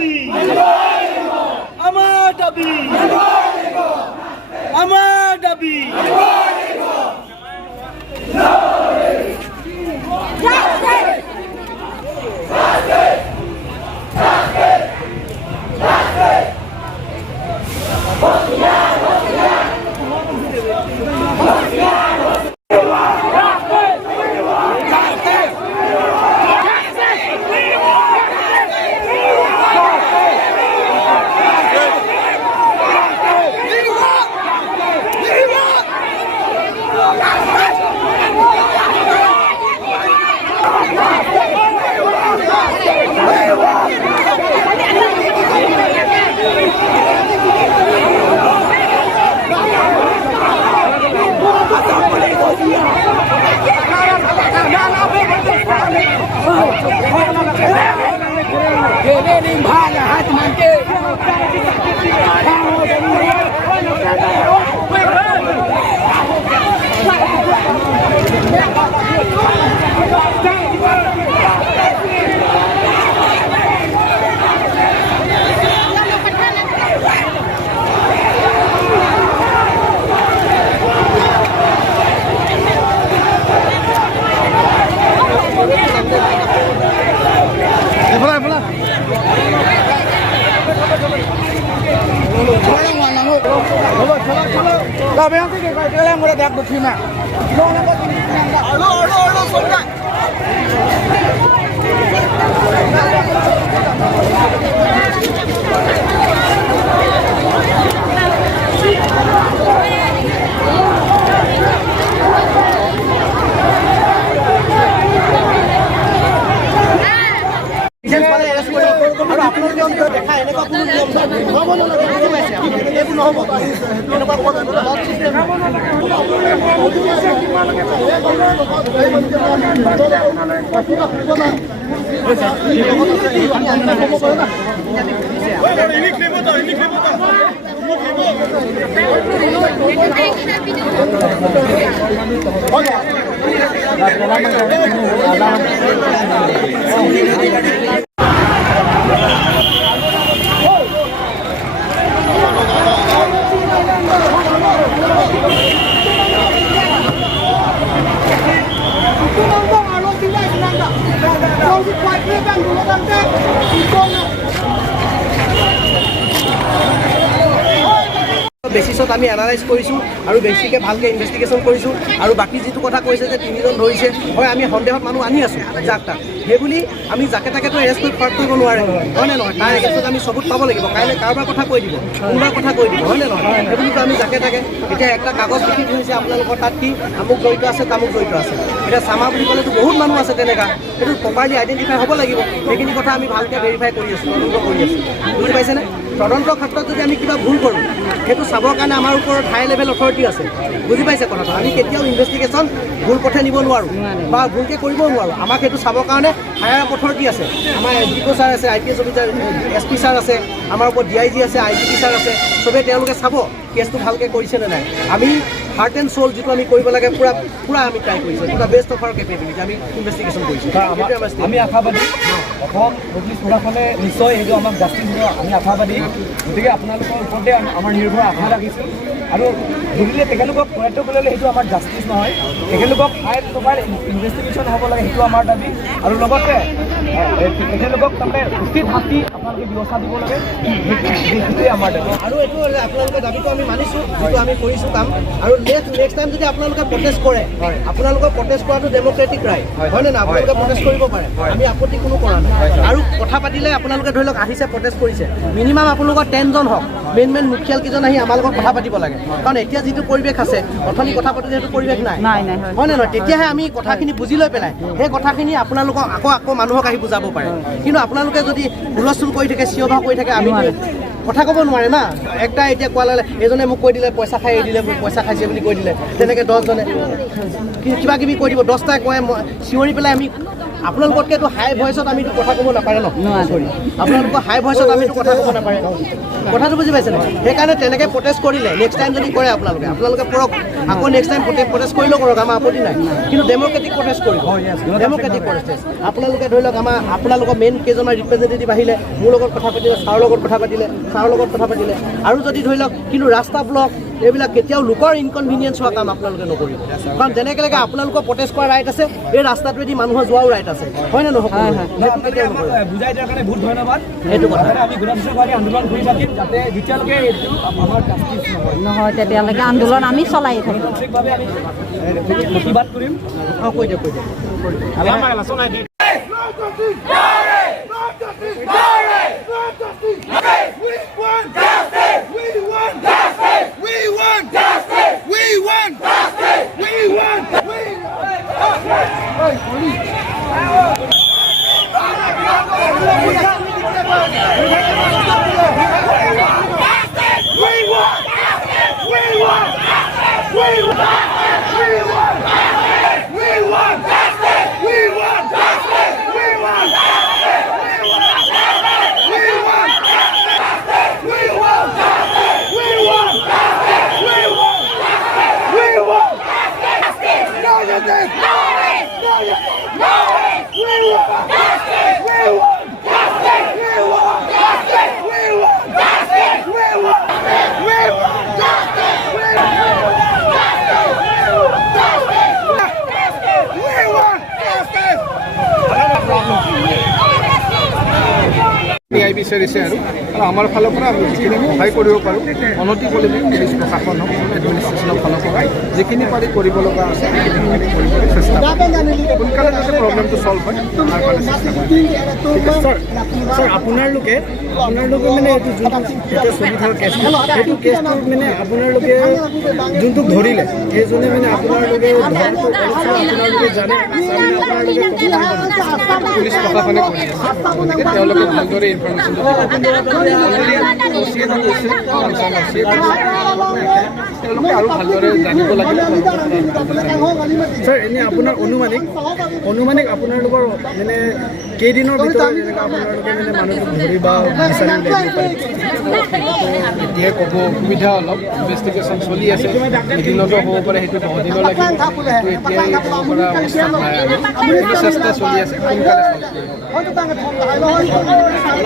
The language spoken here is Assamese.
দাবি আমাৰ দাবি আমাৰ দাবি বেচিছত আমি এনালাইজ কৰিছোঁ আৰু বেছিকৈ ভালকৈ ইনভেষ্টিগেশ্যন কৰিছোঁ আৰু বাকী যিটো কথা কৈছে যে 3জন ধৰিছে হয় আমি সন্দেহত মানুহ আনি আছোঁ যাক তাক সেইবুলি আমি যাকে তাকেতো এৰেষ্ট কৰি ফাৰ্ট কৰিব নোৱাৰে হয়নে নহয় তাৰ এগেইনষ্টত আমি চবুত পাব লাগিব কাইলৈ কাৰোবাৰ কথা কৈ দিব কোনোবাৰ কথা কৈ দিব হয়নে নহয় সেইবুলিতো আমি যাকে তাকে এতিয়া একটা কাগজ লিখি থৈছে আপোনালোকৰ তাত কি আমুক জড়িত আছে তামুক জড়িত আছে এতিয়া চামা বুলি ক'লেতো বহুত মানুহ আছে তেনেকুৱা সেইটো প্ৰপাৰলি আইডেণ্টিফাই হ'ব লাগিব সেইখিনি কথা আমি ভালকৈ ভেৰিফাই কৰি আছোঁ তদন্ত কৰি আছোঁ বুজি পাইছেনে তদন্তৰ ক্ষেত্ৰত যদি আমি কিবা ভুল কৰোঁ সেইটো চাবৰ কাৰণে আমাৰ ওপৰত হাই লেভেল অথৰিটি আছে বুজি পাইছে কথাটো আমি কেতিয়াও ইনভেষ্টিগেশ্যন ভুল পথে নিব নোৱাৰোঁ বা ভুলকৈ কৰিবও নোৱাৰোঁ আমাক সেইটো চাবৰ কাৰণে হায়াৰ অথৰিটি আছে আমাৰ SDO ছাৰ আছে IPS অফিচাৰ SP ছাৰ আছে আমাৰ ওপৰত DIG আছে IGP ছাৰ আছে চবেই তেওঁলোকে চাব কেছটো ভালকৈ কৰিছেনে নাই আমি হাৰ্ট এণ্ড সোল যিটো আমি কৰিব লাগে পুৰা আমি ট্ৰাই কৰিছোঁ পুৰা বেষ্ট অফ আৱাৰ কেপেবিলিটি আমি ইনভেষ্টিগেশ্যন কৰিছোঁ আমি আশাবাদী অসম পুলিচ প্ৰশাসনে নিশ্চয় সেইটো আমাক জাষ্টিছ দিব আমি আশাবাদী গতিকে আপোনালোকৰ ওপৰতে আমাৰ নিৰ্ভৰ আশা ৰাখিছোঁ আৰু যদিলে তেখেতলোকক প্ৰয়াত কৰিলে সেইটো আমাৰ জাষ্টিছ নহয় তেখেতলোকক হাই প্ৰফাইল ইনভেষ্টিগেশ্যন হ'ব লাগে সেইটো আমাৰ দাবী আৰু লগতে তেখেতলোকক তাৰমানে উচিত শাস্তি আপোনালোকে ব্যৱস্থা দিব লাগে সেইটোৱে আমাৰ দাবী আৰু এইটো আপোনালোকৰ দাবীটো আমি মানিছোঁ যিটো আমি কৰিছোঁ কাম আৰু নেক্সট টাইম যদি আপোনালোকে প্ৰটেষ্ট কৰে আপোনালোকৰ প্ৰটেষ্ট কৰাটো ডেম'ক্ৰেটিক ৰাইট হয়নে নহয় আপোনালোকে প্ৰটেষ্ট কৰিব পাৰে আমি আপত্তি কোনো কৰা নাই আৰু কথা পাতিলে আপোনালোকে ধৰি লওক আহিছে প্ৰটেষ্ট কৰিছে মিনিমাম আপোনালোকৰ 10জন হওক মেইন মুখিয়াল কেইজন আহি আমাৰ লগত কথা পাতিব লাগে কাৰণ এতিয়া যিটো পৰিৱেশ আছে অথনি কথা পাতিলে সেইটো পৰিৱেশ নাই হয়নে নহয় তেতিয়াহে আমি কথাখিনি বুজি লৈ পেলাই সেই কথাখিনি আপোনালোকক আকৌ মানুহক আহি বুজাব পাৰে কিন্তু আপোনালোকে যদি হুলস্থুল কৰি থাকে চিঞৰ বাখৰ কৰি থাকে আমি কথা ক'ব নোৱাৰে না একটা এতিয়া কোৱালে এজনে মোক কৈ দিলে পইচা খাই দিলে পইচা খাইছে বুলি কৈ দিলে তেনেকৈ 10জনে কিবা কিবি কৈ দিব 10টাই কয় চিঞৰি পেলাই আমি আপোনালোকতকৈতো হাই ভইচত আমি কথা ক'ব নাপাৰে ন চৰি আপোনালোকৰ হাই ভইচত আমি কথা ক'ব নাপাৰে কথাটো বুজি পাইছে নাই সেইকাৰণে তেনেকৈ প্ৰটেষ্ট কৰিলে নেক্সট টাইম যদি কৰে আপোনালোকে পৰক আকৌ নেক্সট টাইম প্ৰটেষ্ট কৰিলেও কৰক, আমাৰ আপত্তি নাই, কিন্তু ডেম'ক্ৰেটিক প্ৰটেষ্ট কৰিব, ডেম'ক্ৰেটিক প্ৰটেষ্ট। আপোনালোকে ধৰি লওক আপোনালোকৰ মেইন কেইজনৰ ৰিপ্ৰেজেণ্টেটিভ আহিলে, মোৰ লগত কথা পাতিলে, ছাৰৰ লগত কথা পাতিলে, ছাৰৰ লগত কথা পাতিলে, আৰু যদি ধৰি লওক কিন্তু ৰাস্তা ব্লক এইবিলাক কেতিয়াও লোকৰ ইনকনভিনিয়েঞ্চ হোৱা কাম আপোনালোকে নকৰিব, কাৰণ যেনেকৈ আপোনালোকৰ প্ৰটেষ্ট কৰা ৰাইট আছে, এই ৰাস্তাটোৱেদি মানুহৰ যোৱাও ৰাইট আছে, হয় নে নহয়? সেইটো কেতিয়াও নকৰিব। বুজাই দিয়াৰ কাৰণে বহুত ধন্যবাদ। সেইটো কথা আমি গুণাধিকাৰী আন্দোলন কৰি থাকিম, যাতে যেতিয়ালৈকে এইটো আমাৰ জাষ্টিছ নহয় তেতিয়ালৈকে আন্দোলন আমি চলাই থাকিম। গণতান্ত্ৰিকভাৱে আমি প্ৰতিবাদ কৰিম। কৈ দিয়ক। ন্যায় বিচাৰিছে আৰু আমাৰ ফালৰ পৰা আমি যিখিনি সহায় কৰিব পাৰোঁ, অনতি পলমে পুলিচ প্ৰশাসন হওক, এডমিনিষ্ট্ৰেশ্যনৰ ফালৰ পৰা যিখিনি পাৰি কৰিব লগা আছে সেইখিনি আমি কৰিবলৈ চেষ্টা কৰিম। সোনকালে যাতে প্ৰব্লেমটো চল্ভ হয় তাৰ কাৰণে চেষ্টা কৰিম। ছাৰ আপোনালোকে মানে এইটো যোনটো এতিয়া চলি থকা কেছ, সেইটো কেছটো মানে আপোনালোকে যোনটোক ধৰিলে সেইজনে মানে আপোনালোকে আপোনালোকে জানে পুলিচ প্ৰশাসনে কৰি আছে, গতিকে তেওঁলোকে ভালদৰে ইনফৰমেশ্যনটো দিব। তেওঁলোকে আৰু ভালদৰে জানিব লাগিলে ছাৰ এনেই আপোনাৰ অনুমানিক আপোনালোকৰ মানে কেইদিনৰ ভিতৰত এনেকৈ আপোনালোকে মানে মানুহটোক ধৰি বা বিচাৰি উলিয়াই এতিয়া ক'ব অসুবিধা অলপ, ইনভেষ্টিগেশ্যন চলি আছে, এদিনতো হ'ব পাৰে, সেইটো 10 দিনো লাগিব, কিন্তু এতিয়াই ক'ব পৰা অৱস্থাত নাই আৰু চেষ্টা চলি আছে, সোনকালে